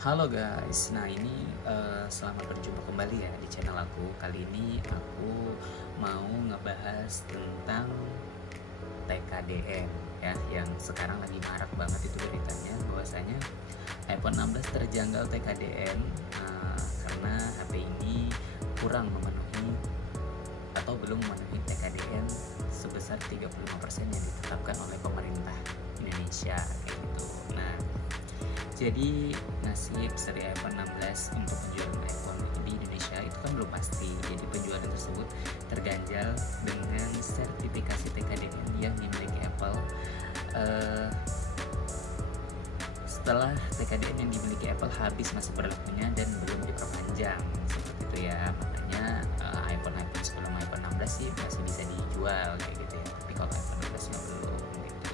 Halo guys, nah ini selamat berjumpa kembali ya di channel aku. Kali ini aku mau ngebahas tentang TKDN ya, yang sekarang lagi marak banget itu beritanya bahwasanya iPhone 16 terjanggal TKDN karena HP ini kurang memenuhi atau belum memenuhi TKDN sebesar 35% yang ditetapkan oleh pemerintah Indonesia kayak gitu. Nah, jadi nasib seri iPhone 16 untuk penjualan iPhone di Indonesia itu kan belum pasti. Jadi penjualan tersebut terganjal dengan sertifikasi TKDN yang dimiliki Apple setelah TKDN yang dimiliki Apple habis masa berlakunya dan belum diperpanjang seperti itu ya. Makanya iPhone sebelum iPhone 16 sih masih bisa dijual kayak gitu ya. Tapi kalau iPhone 16 nya belum gitu.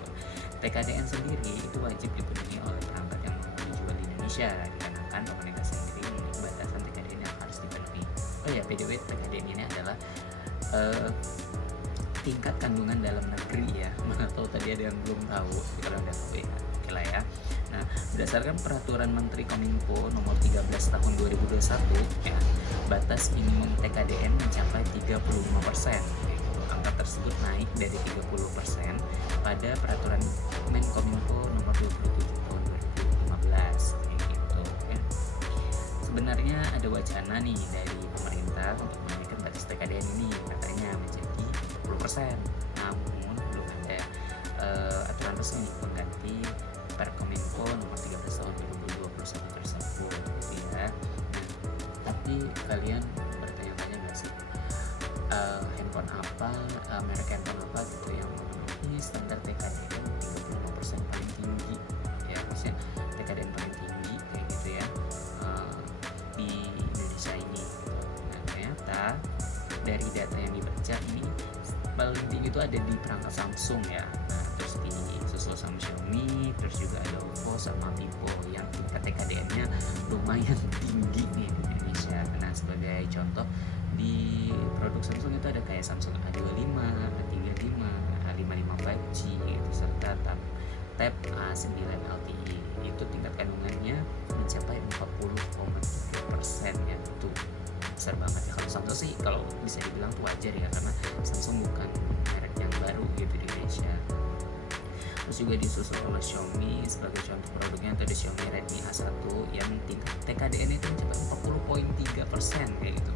TKDN sendiri itu wajib dipenuhi oleh perangkat yang mau dijual di Indonesia dikarenakan pemerintah sendiri memiliki batasan TKDN yang harus dipenuhi. Oh ya, by the way, TKDN ini adalah tingkat kandungan dalam negeri ya. Mana tahu tadi ada yang belum tahu, kalau udah tahu ya oke lah ya. Nah, berdasarkan peraturan Menteri Kominfo nomor 13 tahun 2021 ya, batas minimum TKDN mencapai 35%. Angka tersebut naik dari 30% pada peraturan Menkominfo nomor 27 tahun 2015 kayak gitu ya. Sebenarnya ada wacana nih dari pemerintah untuk menaikkan batas TKDN ini katanya menjadi 30%. Namun belum ada aturan resmi pengganti Perkominfo nomor 13 tahun 2021 tersebut gitu ya. Nah, tapi kalian bertanya-tanya nggak sih handphone apa, merek handphone apa gitu yang memenuhi standar TKDN 35% paling tinggi ya, maksudnya TKDN paling tinggi kayak gitu ya di Indonesia ini gitu. Nah, ternyata dari data yang dibaca ini paling tinggi itu ada di perangkat Samsung ya. Nah, terus disusul sama Xiaomi, terus juga ada Oppo sama Vivo yang tingkat TKDN-nya lumayan tinggi nih di Indonesia. Nah, sebagai contoh di produk Samsung itu ada kayak Samsung A25, A35, A55 5G gitu, serta Tab A9 LTE. Itu tingkat kandungannya mencapai 40,3% ya. Itu besar banget ya. Kalau Samsung sih kalau bisa dibilang tuh wajar ya, karena Samsung bukan merek yang baru gitu di Indonesia. Terus juga disusul oleh Xiaomi sebagai contoh produknya, ada Xiaomi Redmi A1 yang tingkat TKDN itu mencapai 40,3% kayak gitu,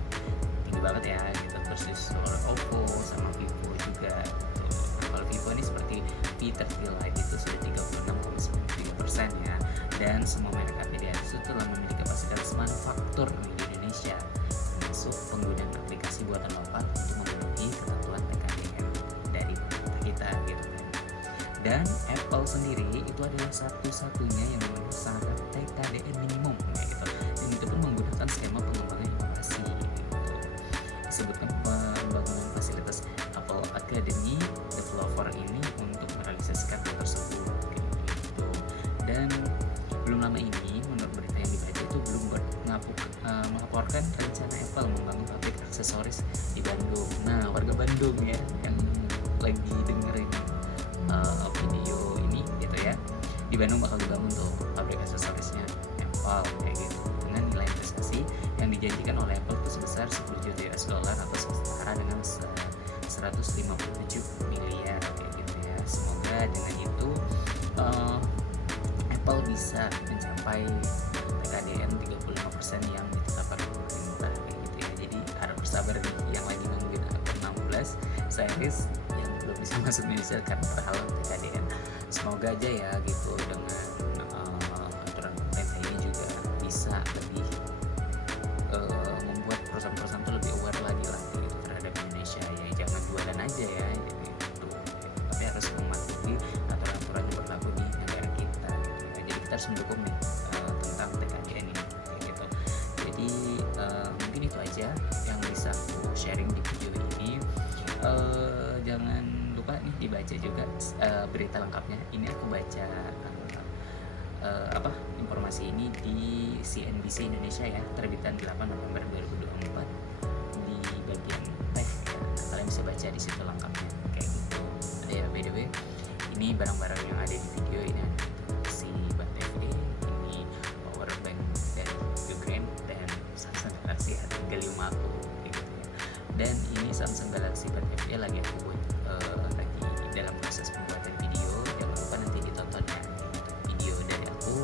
tinggi banget ya gitu. Terus disusul oleh Oppo sama Vivo juga gitu. Nah, kalau Vivo ini seperti V30 Lite itu sudah 36,93% ya. Dan semua merek HP di atas itu telah memiliki kapasitas manufaktur di Indonesia, termasuk penggunaan aplikasi buatan lokal untuk memenuhi ketentuan TKDN dari pemerintah kita gitu kan. Dan Apple sendiri itu adalah satu-satunya yang memenuhi syarat TKDN minimum kayak gitu. Dan itu pun menggunakan skema pengembangan inovasi gitu. Disebutkan pembangunan fasilitas Apple Academy Developer ini untuk merealisasikan hal tersebut kayak gitu. Dan belum lama ini menurut berita yang dibaca itu belum melaporkan rencana Apple membangun pabrik aksesoris di Bandung. Nah, warga Bandung ya yang lagi dengerin video ini gitu ya, di Bandung bakal dibangun tuh pabrik aksesorisnya Apple kayak gitu, dengan nilai investasi yang dijanjikan oleh Apple itu sebesar 10 juta US dollar atau setara dengan 157 miliar kayak gitu ya. Semoga dengan itu Apple bisa mencapai TKDN 35% yang ditetapkan oleh pemerintah kayak gitu ya. Jadi harap bersabar nih yang lagi nungguin iPhone 16 series yang belum bisa masuk Indonesia karena terhalang TKDN. Semoga aja ya gitu dengan aturan pemerintah ini juga bisa lebih membuat perusahaan-perusahaan itu lebih aware lagi lah gitu terhadap Indonesia ya. Jangan jualan aja ya gitu, tapi harus mematuhi aturan-aturan yang berlaku di negara kita gitu. Jadi kita harus mendukung nih tentang TKDN ini kayak gitu. Jadi mungkin itu aja yang bisa aku sharing di video ini. Jangan lupa nih dibaca juga berita lengkapnya. Ini aku baca informasi ini di CNBC Indonesia ya, terbitan 8 November 2024 di bagian teh ya. Kalian bisa baca di situ lengkapnya kayak gitu. Ya, by the way, ini barang-barang yang ada di video ini ada si baterai, ini power bank Dan ini Samsung Galaxy Buds FE lagi aku buat, lagi dalam proses pembuatan video. Jangan lupa nanti ditonton ya video dari aku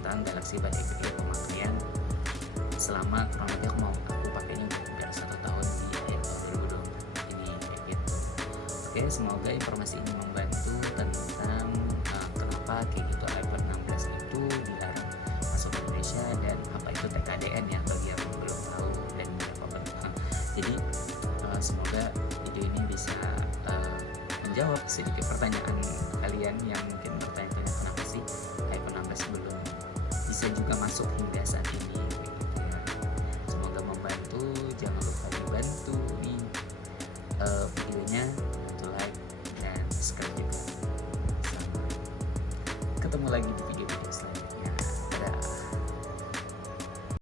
tentang Galaxy Buds FE pemakaian selama kurang lebih aku pakainya udah 1 tahun di akhir tahun 2024 ini kayak gitu. Oke, semoga informasi ini membantu tentang kenapa kayak gitu iPhone 16 itu dilarang masuk ke Indonesia dan apa itu TKDN ya bagi yang belum tahu dan beberapa penting. Jadi semoga video ini bisa menjawab sedikit pertanyaan kalian yang mungkin bertanya-tanya kenapa sih iPhone 16 belum bisa juga masuk hingga saat ini.